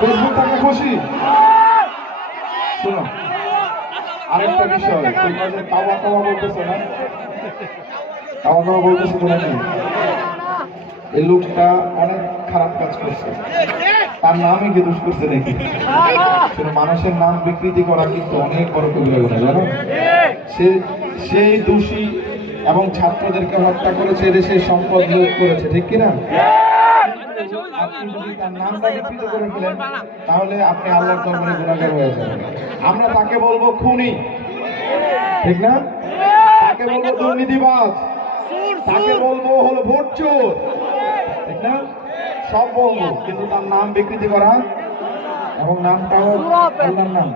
Facebook থাকে খুশি। শোনো আরেকটা বিষয়, তোমরা যে তাওয়া তাওয়া বলতেছো না, তাওয়া তাওয়া বলতেছো তো নাকি? এই লোকটা অনেক খারাপ কাজ করছে, তার নামই কি দোষ করছে নাকি? মানুষের নাম বিকৃতি করা কিন্তু অনেক বড় কবিরা গুনাহ, জানো? সেই দোষী এবং ছাত্রদেরকে হত্যা করেছে, দেশের সম্পদ লুট করেছে, ঠিক কিনা? আপনি যদি তার নামটা বিকৃত করে ফেলেন তাহলে আপনি আল্লাহর দরবারে গুনাহগার হয়ে যাবেন। আমরা তাকে বলবো খুনি, ঠিক না? তাকে বলবো দুর্নীতিবাজ, তাকে বলবো হলো ভোট চোর, ঠিক না? সব বলবো, কিন্তু তার নাম বিকৃতি করা এবং নামটাও আল্লাহর নাম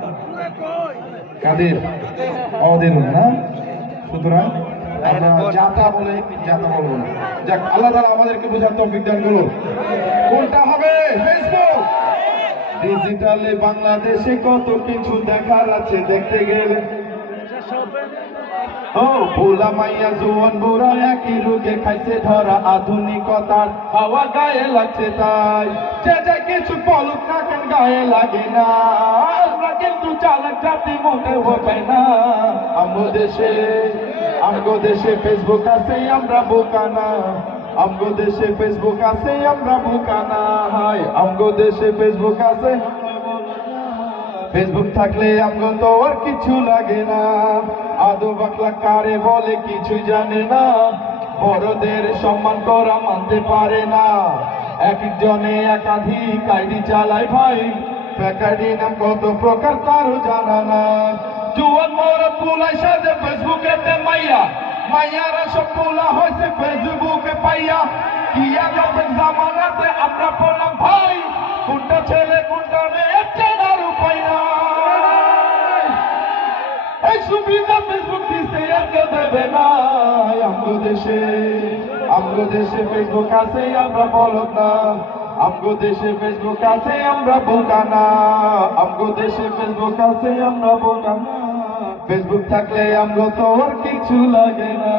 কাদের অদের না। সুতরাং আমরা যাতা বলে যাতা বলবো না। যাক, আল্লাহ তাআলা আমাদেরকে বোঝার তৌফিক দান করুন। কোনটা হবে? ফেসবুক। ডিজিটালে বাংলাদেশে কত কিছু দেখার আছে, দেখতে গেলে ও ভোলা মাইয়া জোয়ান বুড়া একই রোগে খাইছে ধরা, আধুনিকতার হাওয়া গায়ে লাগছে তাই যে যা কিছু বলুক না কেন গায়ে লাগে না। আমরা কিন্তু চালাক জাতি মোটে হবে না। আমগো দেশে ফেসবুক আছে, আমরা বোকা না। আমগো দেশে ফেসবুক আছে, আমরা বোকা না। হাই আমগো দেশে ফেসবুক আছে, ফেসবুক থাকলে আমগো তো আর কিছু লাগে না। আদো বাকলা কারে বলে কিছু জানে না, বড়দের সম্মান করা মানতে পারে না। এক একজনে একাধিক আইডি চালায় ভাই, ফ্যাকাডি নাম কত প্রকার তারও জানা না। জুয়ান মোর পুলাই সাজে ফেসবুকেতে মাইয়া, মাইয়ারা সব পোলা হয়েছে ফেসবুকে পাইয়া। কি আজবের জামানাতে আমরা পড়লাম ভাই, কোনটা ছেলে কোনটা মেয়ে চেনার উপায় নাই। এই সুবিধা ফেসবুক দিছে আর কেউ দেবে না। আমগো দেশে ফেসবুক আছে, আমরা বলদ না। আমগো দেশে ফেসবুক আছে, আমরা বোকা না। আমগো দেশে ফেসবুক আছে, আমরা বোকা না। ফেসবুক থাকলে আমগো তো আর কিছু লাগে না।